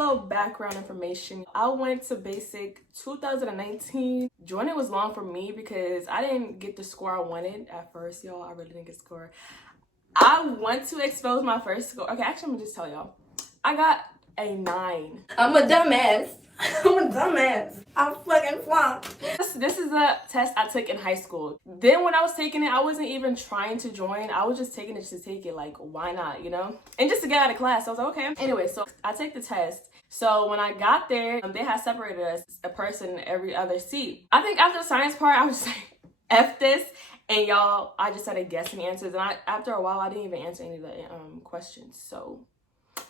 little background information. I went to basic 2019. Joining was long for me because I didn't get the score I wanted at first, y'all. I really didn't get the score. I want to expose my first score. Okay, actually, I'm gonna just tell y'all. I got a 9. I'm a dumbass. I'm a dumbass. I'm fucking flunked. This is a test I took in high school. Then when I was taking it, I wasn't even trying to join. I was just taking it to take it. Like, why not, you know? And just to get out of class. I was like, okay. Anyway, so I take the test. So when I got there, they had separated us, a person in every other seat. I think after the science part, I was just like, F this. And y'all, I just started guessing answers. And after a while, I didn't even answer any of the questions. So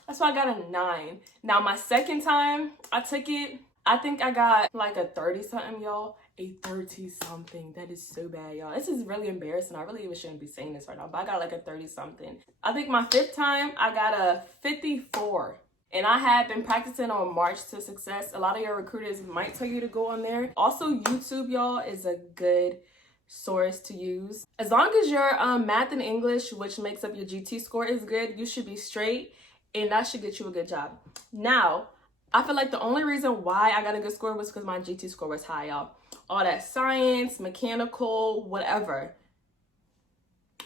that's why I got a 9. Now, my second time I took it, I think I got like a 30-something, y'all. A 30-something. That is so bad, y'all. This is really embarrassing. I really even shouldn't be saying this right now, but I got like a 30-something. I think my 5th time, I got a 54. And I had been practicing on March to Success. A lot of your recruiters might tell you to go on there. Also, YouTube, y'all, is a good source to use. As long as your math and English, which makes up your GT score, is good, you should be straight. And that should get you a good job. Now, I feel like the only reason why I got a good score was because my GT score was high, y'all. All that science, mechanical, whatever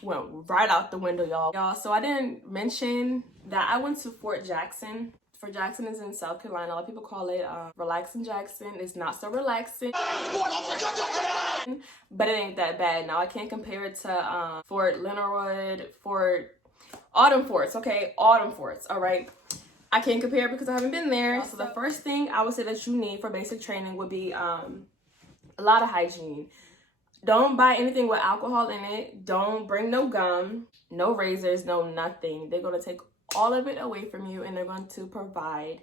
went right out the window, y'all. So I didn't mention that I went to Fort Jackson. Fort Jackson is in South Carolina. A lot of people call it Relaxing Jackson. It's not so relaxing, but it ain't that bad. Now, I can't compare it to Fort Leonard, Autumn Forts, okay? Autumn Forts, all right? I can't compare because I haven't been there. So the first thing I would say that you need for basic training would be a lot of hygiene. Don't buy anything with alcohol in it. Don't bring no gum, no razors, no nothing. They're going to take all of it away from you, and they're going to provide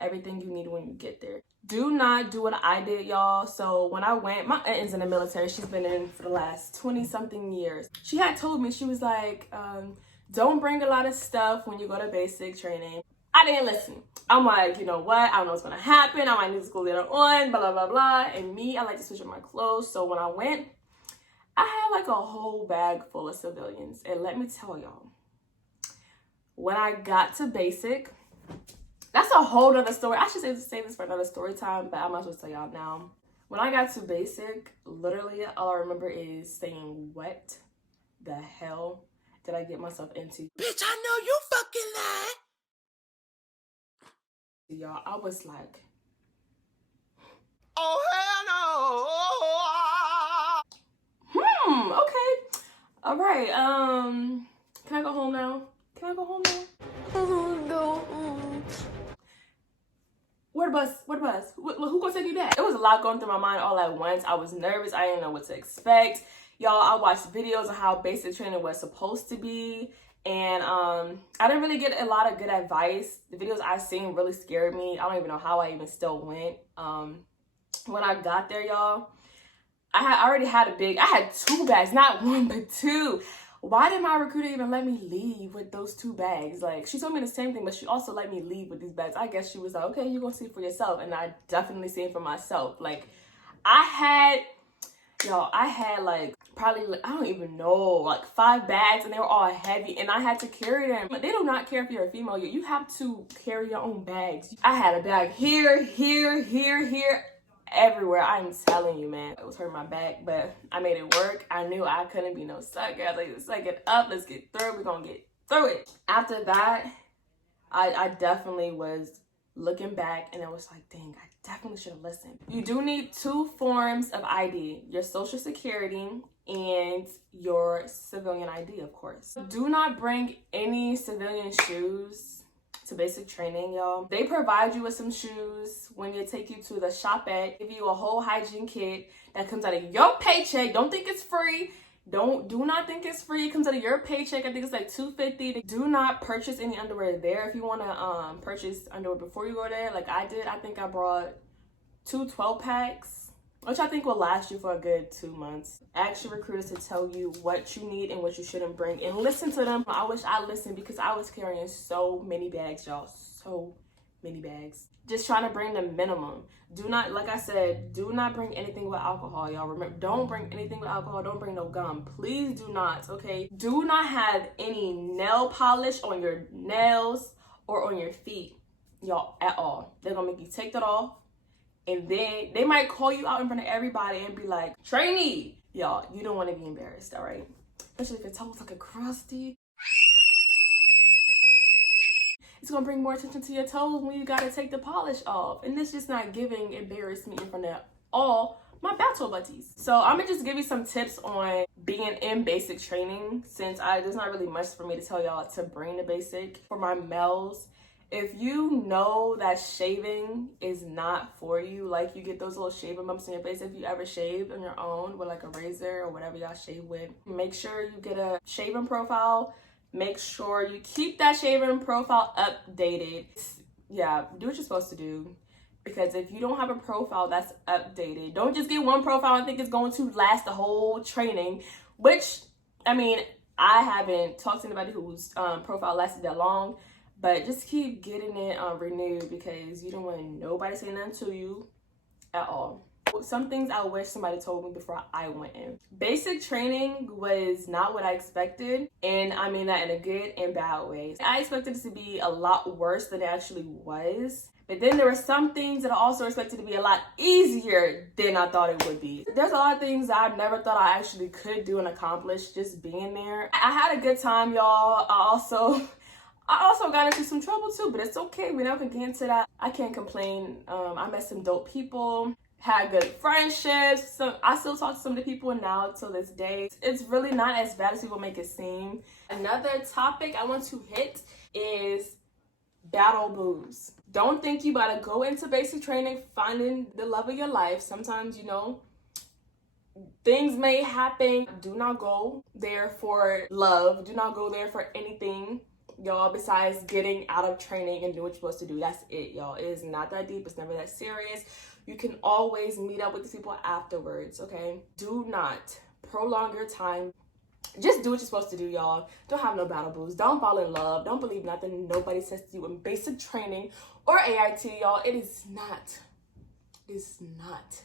everything you need when you get there. Do not do what I did, y'all. So when I went, my aunt is in the military. She's been in for the last 20-something years. She had told me, she was like, don't bring a lot of stuff when you go to basic training. I didn't listen. I'm like, you know what? I don't know what's gonna happen. I might need to go later on, blah, blah, blah, blah. And me, I like to switch up my clothes. So when I went, I had like a whole bag full of civilians. And let me tell y'all, when I got to basic, that's a whole nother story. I should say this for another story time, but I might as well tell y'all now. When I got to basic, literally all I remember is saying, what the hell did I get myself into? Bitch, I know you fucking lied. Y'all, I was like, Oh, hell no. Okay. All right. Can I go home now? Can I go home now? Go. Where the bus? Who gonna take me back? It was a lot going through my mind all at once. I was nervous. I didn't know what to expect. Y'all, I watched videos of how basic training was supposed to be. And I didn't really get a lot of good advice. The videos I seen really scared me. I don't even know how I even still went. When I got there, y'all, I already had I had 2 bags, not 1, but 2. Why did my recruiter even let me leave with those 2 bags? Like, she told me the same thing, but she also let me leave with these bags. I guess she was like, okay, you're gonna see for yourself. And I definitely seen for myself. Like, I had like probably, I don't even know, like 5 bags, and they were all heavy, and I had to carry them. But they do not care if you're a female. You have to carry your own bags. I had a bag here, everywhere. I'm telling you, man, it was hurting my back, but I made it work. I knew I couldn't be no sucker. I was like, let's suck it up. Let's get through it. We're gonna get through it. After that, I definitely was looking back, and I was like, dang, I definitely should have listened. You do need 2 forms of ID, your social security and your civilian ID, of course. Do not bring any civilian shoes to basic training, y'all. They provide you with some shoes when they take you to the shop at, give you a whole hygiene kit that comes out of your paycheck. Don't think it's free. Do not think it's free. It comes out of your paycheck. I think it's like $250. Do not purchase any underwear there. If you want to purchase underwear before you go there, like I did, I think I brought 2 12-packs, which I think will last you for a good 2 months. Ask your recruiters to tell you what you need and what you shouldn't bring, and listen to them. I wish I listened because I was carrying so many bags, y'all. So many bags. Just trying to bring the minimum. Do not, like I said, do not bring anything with alcohol, y'all. Remember, don't bring anything with alcohol. Don't bring no gum. Please do not, okay? Do not have any nail polish on your nails or on your feet. y'all, at all. They're gonna make you take that off, and then they might call you out in front of everybody and be like, trainee. Y'all, you don't want to be embarrassed, all right? Especially if your toes looking crusty. It's gonna bring more attention to your toes when you gotta take the polish off. And this just not giving embarrass me in front of all my battle buddies. So I'm gonna just give you some tips on being in basic training, since there's not really much for me to tell y'all to bring the basic. For my males, if you know that shaving is not for you, like you get those little shaving bumps in your face, if you ever shaved on your own with like a razor or whatever y'all shave with, make sure you get a shaving profile. Make sure you keep that shaving profile updated. Yeah, do what you're supposed to do. Because if you don't have a profile that's updated, don't just get one profile and think it's going to last the whole training. Which, I mean, I haven't talked to anybody whose profile lasted that long. But just keep getting it renewed, because you don't want nobody saying nothing to you at all. Some things I wish somebody told me before I went in. Basic training was not what I expected, and I mean that in a good and bad way. I expected it to be a lot worse than it actually was. But then there were some things that I also expected to be a lot easier than I thought it would be. There's a lot of things that I never thought I actually could do and accomplish just being there. I had a good time, y'all. I also got into some trouble too, but it's okay. We're not gonna get into that. I can't complain. I met some dope people, had good friendships. So I still talk to some of the people now till this day. It's really not as bad as people make it seem. Another topic I want to hit is battle booze. Don't think you gotta go into basic training finding the love of your life. Sometimes, you know, things may happen. Do not go there for love. Do not go there for anything, y'all, besides getting out of training and do what you're supposed to do. That's it, y'all. It is not that deep. It's never that serious. You can always meet up with these people afterwards, okay? Do not prolong your time. Just do what you're supposed to do, y'all. Don't have no battle booze. Don't fall in love. Don't believe nothing nobody says to you in basic training or AIT, y'all. It is not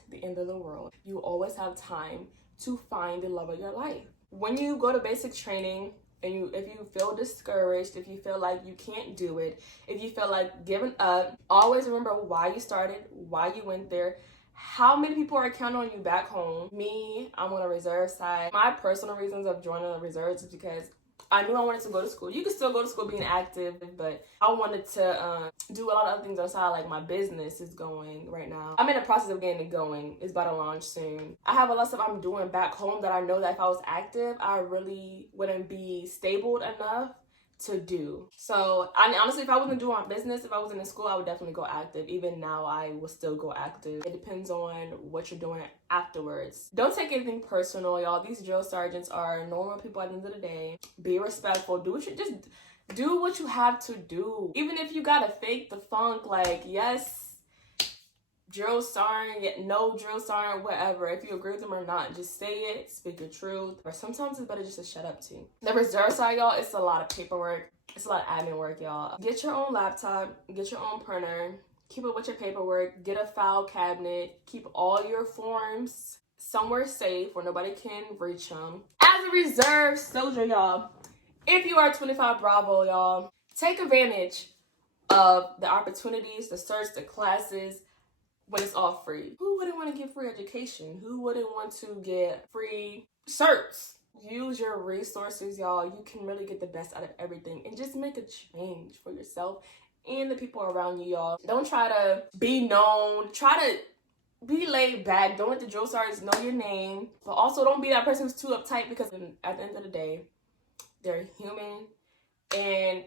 the end of the world. You always have time to find the love of your life. When you go to basic training, and if you feel discouraged, if you feel like you can't do it, if you feel like giving up, always remember why you started, why you went there, how many people are counting on you back home. Me, I'm on a reserve side. My personal reasons of joining the reserves is because I knew I wanted to go to school. You can still go to school being active, but I wanted to do a lot of other things on the side, like my business is going right now. I'm in the process of getting it going. It's about to launch soon. I have a lot of stuff I'm doing back home that I know that if I was active, I really wouldn't be stable enough to do. So honestly, if I wasn't doing my business, if I wasn't in school, I would definitely go active. Even now, I will still go active. It depends on what you're doing afterwards. Don't take anything personal, y'all. These drill sergeants are normal people at the end of the day. Be respectful. Do what you have to do. Even if you gotta fake the funk, like, yes, drill sergeant, yet no drill sergeant, whatever. If you agree with them or not, just say it, speak your truth. Or sometimes it's better just to shut up too. The reserve side, y'all, it's a lot of paperwork. It's a lot of admin work, y'all. Get your own laptop, get your own printer, keep it with your paperwork, get a file cabinet, keep all your forms somewhere safe where nobody can reach them. As a reserve soldier, y'all, if you are 25 Bravo, y'all, take advantage of the opportunities, the certs, the classes, when it's all free. Who wouldn't want to get free education? Who wouldn't want to get free certs? Use your resources, y'all. You can really get the best out of everything and just make a change for yourself and the people around you, y'all. Don't try to be known. Try to be laid back. Don't let the drill sergeants know your name. But also don't be that person who's too uptight, because at the end of the day, they're human and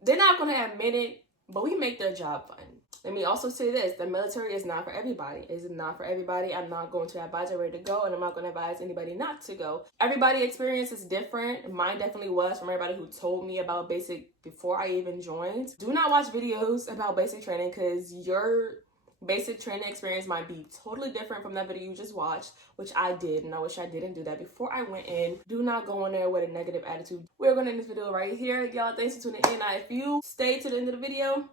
they're not going to admit it, but we make their job fun. Let me also say this, the military is not for everybody. It's not for everybody. I'm not going to advise everybody to go, and I'm not going to advise anybody not to go. Everybody's experience is different. Mine definitely was from everybody who told me about basic before I even joined. Do not watch videos about basic training, because your basic training experience might be totally different from that video you just watched, which I did, and I wish I didn't do that before I went in. Do not go in there with a negative attitude. We're going to end this video right here. Y'all, thanks for tuning in. Now, if you stay to the end of the video,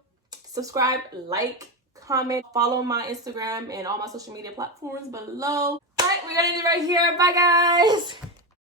subscribe, like, comment, follow my Instagram and all my social media platforms below. All right, we're gonna end it right here. Bye, guys.